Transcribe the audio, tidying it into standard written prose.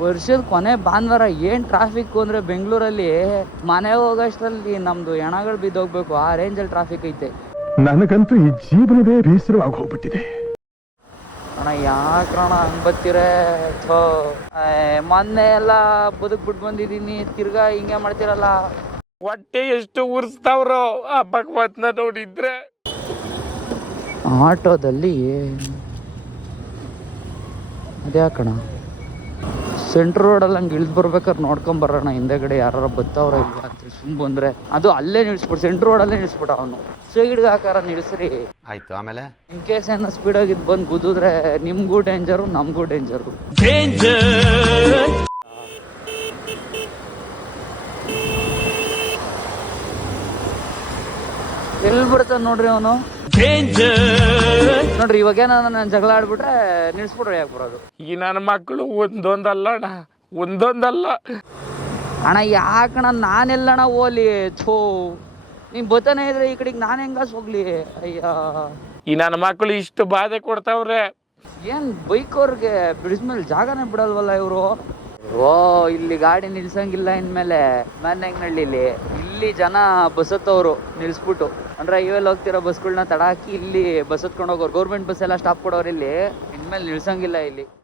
ವರ್ಷದ ಕೊನೆ ಭಾನುವಾರ ಏನು ಟ್ರಾಫಿಕ್ ಅಂದರೆ ಬೆಂಗಳೂರಲ್ಲಿ ಮನೆ ಹೋಗೋಷ್ಟರಲ್ಲಿ ನಮ್ಮದು ಹೆಣಗಳು ಬಿದ್ದೋಗ್ಬೇಕು, ಆ ರೇಂಜಲ್ಲಿ ಟ್ರಾಫಿಕ್ ಐತೆ. ನನಗಂತೂ ಈ ಜೀವನವೇ ಬೇಸರವಾಗಿ ಹೋಗ್ಬಿಟ್ಟಿದೆ. ಅಣ್ಣ ಯಾಕಣ್ಣ ಹಂಗೆ ಬರ್ತೀರ? ಮೊನ್ನೆ ಎಲ್ಲ ಬದುಕ್ಬಿಟ್ಟು ಬಂದಿದ್ದೀನಿ, ತಿರ್ಗಾ ಹಿಂಗೆ ಮಾಡ್ತೀರಲ್ಲ. ಹೊಟ್ಟೆ ಎಷ್ಟು ಉರ್ಸ್ತಾವ್ರೋ ಆ ಭಗವತ್ನ ನೋಡಿದ್ರೆ. ಆಟೋದಲ್ಲಿ ಅದ್ಯಾಕಣ ಸೆಂಟ್ರ್ ರೋಡಲ್ಲಿ ಹಂಗೆ ಇಳಿದು ಬರ್ಬೇಕಾದ್ರೆ ನೋಡ್ಕೊಂಬರೋಣ, ಹಿಂದೆಗಡೆ ಯಾರು ಬತ್ತವ್ರ ಇಲ್ಲ ಅಂತ ಸುಮ್ಮ ಬಂದರೆ ಅದು ಅಲ್ಲೇ ನಿಲ್ಲಿಸ್ಬಿಟ್ಟು ಸೆಂಟ್ರ್ ರೋಡಲ್ಲೇ ನಿಲ್ಲಿಸ್ಬಿಟ್ಟು ಅವನು ಸೈಡ್ಗೆ ಹಾಕಾರ ನಿಲ್ಲಿಸ್ರಿ ಆಯ್ತು. ಆಮೇಲೆ ಇನ್ ಕೇಸ್ ಏನೋ ಸ್ಪೀಡಾಗಿದ್ದು ಬಂದು ಗುದ್ದಿದ್ರೆ ನಿಮಗೂ ಡೇಂಜರು ನಮಗೂ ಡೇಂಜರು. ಎಲ್ಲಿ ಬರ್ತಾನೆ ನೋಡ್ರಿ ಅವನು. ನೋಡ್ರಿ ಇವಾಗೇನ ನಾನು ಜಗಳ ಆಡ್ಬಿಟ್ರೆ ನಿಲ್ಸ್ಬಿಟ್ರೆ ಯಾಕೆ ಬರೋದು? ಈ ನನ್ನ ಮಕ್ಕಳು ಒಂದೊಂದಲ್ಲ ಅಣ್ಣ, ಒಂದೊಂದಲ್ಲ ಅಣ್ಣ. ಯಾಕಣ್ಣ ನಾನೆಲ್ಲಣ್ಣ ಹೋಗ್ಲಿ? ಥೋ, ನೀನ್ ಬತ್ತಾನೆ ಇದ್ರೆ ಈ ಕಡೆಗೆ ನಾನು ಹೆಂಗಾಸ್ ಹೋಗ್ಲಿ? ಅಯ್ಯ, ಈ ನನ್ನ ಮಕ್ಕಳು ಇಷ್ಟು ಬಾಧೆ ಕೊಡ್ತಾವ್ರೆ. ಏನ್ ಬೈಕ್ ಅವ್ರಿಗೆ ಬಿಡಿಸ್ಮೇಲೆ ಜಾಗನೇ ಬಿಡಲ್ವಲ್ಲ ಇವರು. ಓ, ಇಲ್ಲಿ ಗಾಡಿ ನಿಲ್ಸಂಗಿಲ್ಲ ಇನ್ಮೇಲೆ ಮನೆಂಗನಹಳ್ಳಿಲಿ. ಇಲ್ಲಿ ಜನ ಬಸ್ ಹತ್ತವ್ರು ನಿಲ್ಸ್ಬಿಟ್ಟು, ಅಂದ್ರೆ ಇವೆಲ್ಲ ಹೋಗ್ತಿರೋ ಬಸ್ಗಳನ್ನ ತಡ ಹಾಕಿ ಇಲ್ಲಿ ಬಸ್ ಹತ್ಕೊಂಡು ಹೋಗೋರು. ಗೌರ್ಮೆಂಟ್ ಬಸ್ ಎಲ್ಲ ಸ್ಟಾಪ್ ಕೊಡೋರು ಇಲ್ಲಿ. ಇನ್ಮೇಲೆ ನಿಲ್ಸಂಗಿಲ್ಲ ಇಲ್ಲಿ.